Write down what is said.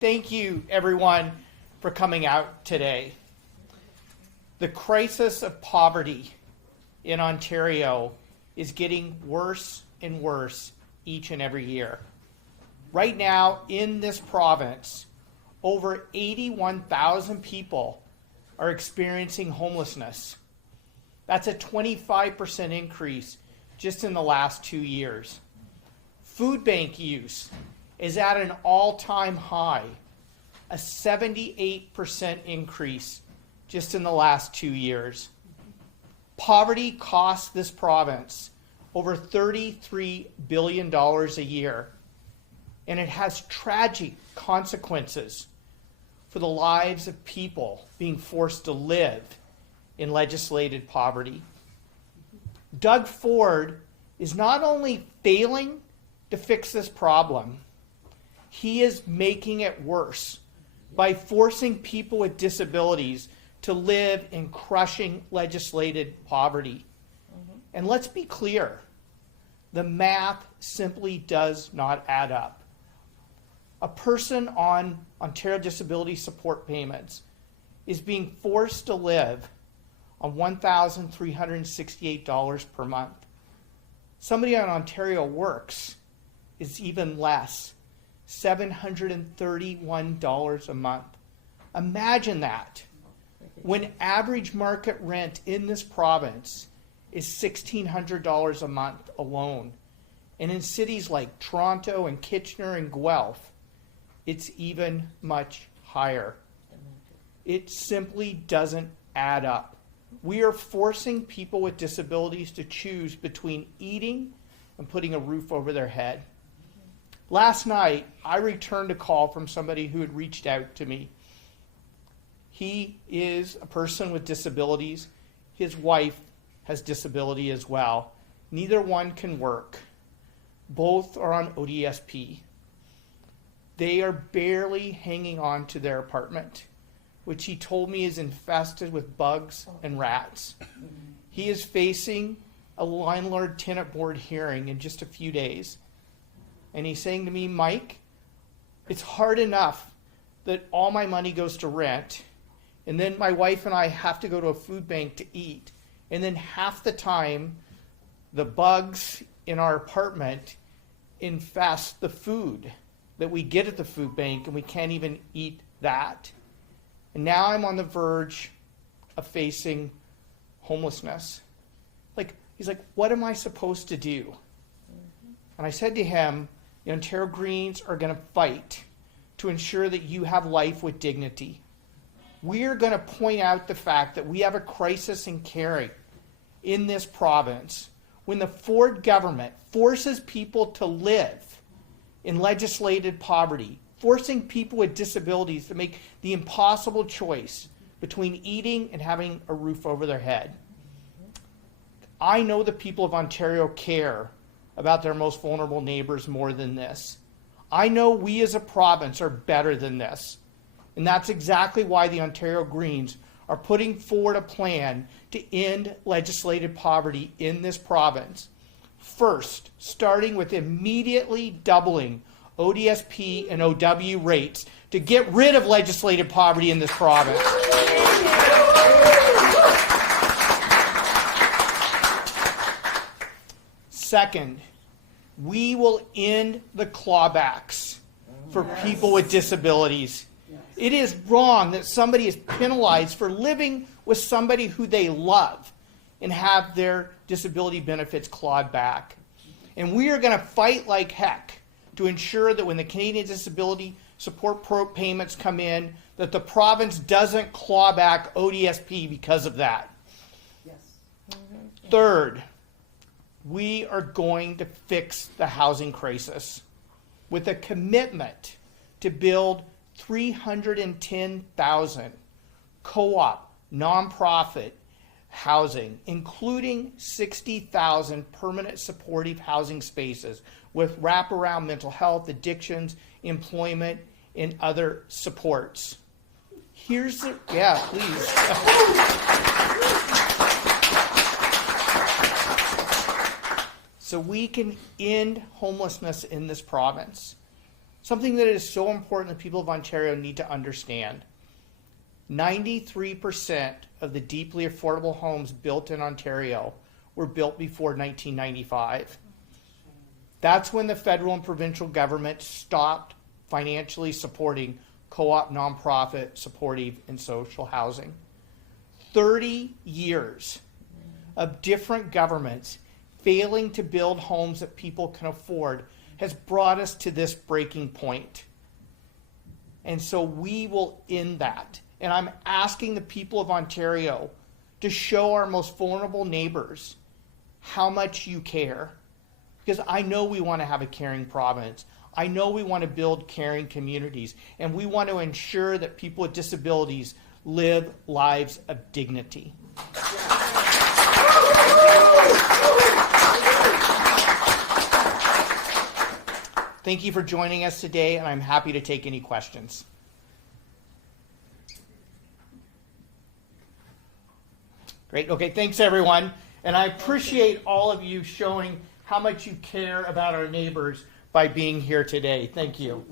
Thank you, everyone, for coming out today. The crisis of poverty in Ontario is getting worse and worse each and every year. Right now, in this province, over 81,000 people are experiencing homelessness. That's a 25% increase just in the last 2 years. Food bank use is at an all-time high, a 78% increase just in the last 2 years. Poverty costs this province over $33 billion a year, and it has tragic consequences for the lives of people being forced to live in legislated poverty. Doug Ford is not only failing to fix this problem, he is making it worse by forcing people with disabilities to live in crushing legislated poverty. And let's be clear, the math simply does not add up. A person on Ontario Disability Support Payments is being forced to live on $1,368 per month. Somebody on Ontario Works is even less, $731 a month. Imagine that, when average market rent in this province is $1,600 a month alone. And in cities like Toronto and Kitchener and Guelph, it's even much higher. It simply doesn't add up. We are forcing people with disabilities to choose between eating and putting a roof over their head. Last night, I returned a call from somebody who had reached out to me. He is a person with disabilities. His wife has disability as well. Neither one can work. Both are on ODSP. They are barely hanging on to their apartment, which he told me is infested with bugs and rats. He is facing a landlord-tenant board hearing in just a few days. And he's saying to me, Mike, it's hard enough that all my money goes to rent, and then my wife and I have to go to a food bank to eat, and then half the time the bugs in our apartment infest the food that we get at the food bank, and we can't even eat that. And now I'm on the verge of facing homelessness. He's like, what am I supposed to do? And I said to him, the Ontario Greens are going to fight to ensure that you have life with dignity. We are going to point out the fact that we have a crisis in caring in this province when the Ford government forces people to live in legislated poverty, forcing people with disabilities to make the impossible choice between eating and having a roof over their head. I know the people of Ontario care about their most vulnerable neighbors more than this. I know we as a province are better than this. And that's exactly why the Ontario Greens are putting forward a plan to end legislated poverty in this province. First, starting with immediately doubling ODSP and OW rates to get rid of legislated poverty in this province. Second, we will end the clawbacks for people with disabilities. It is wrong that somebody is penalized for living with somebody who they love and have their disability benefits clawed back. And we are going to fight like heck to ensure that when the Canadian Disability Support payments come in, that the province doesn't claw back ODSP because of that. Yes. Third, we are going to fix the housing crisis with a commitment to build 310,000 co-op, nonprofit housing, including 60,000 permanent supportive housing spaces with wraparound mental health, addictions, employment, and other supports. Here's the, yeah, please. So we can end homelessness in this province. something that is so important that people of Ontario need to understand. 93% of the deeply affordable homes built in Ontario were built before 1995. That's when the federal and provincial government stopped financially supporting co-op, nonprofit, supportive, and social housing. 30 years of different governments failing to build homes that people can afford has brought us to this breaking point. And so we will end that. And I'm asking the people of Ontario to show our most vulnerable neighbors how much you care. Because I know we want to have a caring province. I know we want to build caring communities. And we want to ensure that people with disabilities live lives of dignity. Thank you for joining us today, and I'm happy to take any questions. Great. Okay, thanks everyone. And I appreciate all of you showing how much you care about our neighbors by being here today. Thank you.